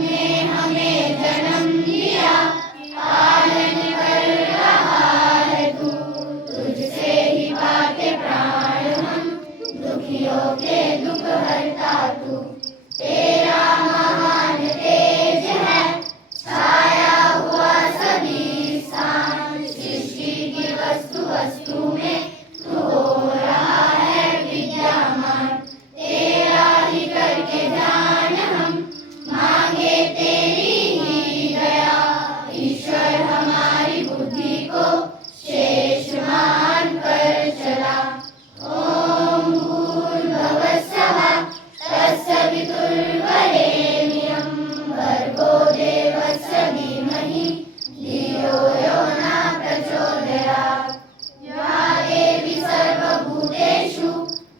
तूने हमें जन्म दिया, पालन कर रहा है तू, तुझसे ही पाते प्राण हम, दुखियों के दुख हरता तू। तेरा महान तेज है छाया हुआ सभी स्थान, सृष्टि की वस्तु वस्तु में तू हो रहा है विद्यमान। तेरा ही करके ध्यान हम मांगे तेरी ही दया, ईश्वर हमारी बुद्धि को शेष मान कर चला। ओम भूर्भुवः स्वः तत्सवितुर्वरेण्यं, भर्गो देवस्य धीमहि धियो यो न प्रचोदयात्। या देवी सर्वभूतेषु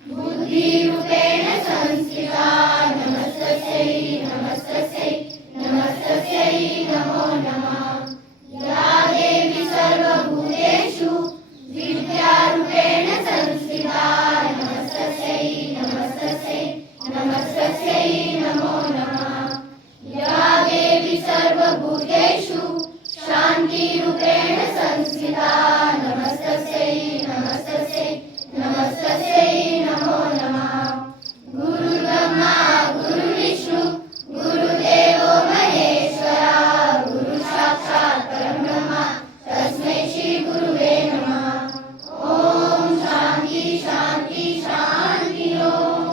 बुद्धिरूपेण संस्थिता, नमस्तस्यै नमस्तस्यै नमस्तस्यै नमो नमः। या देवी सर्वभूतेषु विद्यारूपेण संस्थिता, नमस्तस्यै नमस्तस्यै नमस्तस्यै नमो नमः। या देवी सर्वभूतेषु शान्तिरूपेण संस्थिता,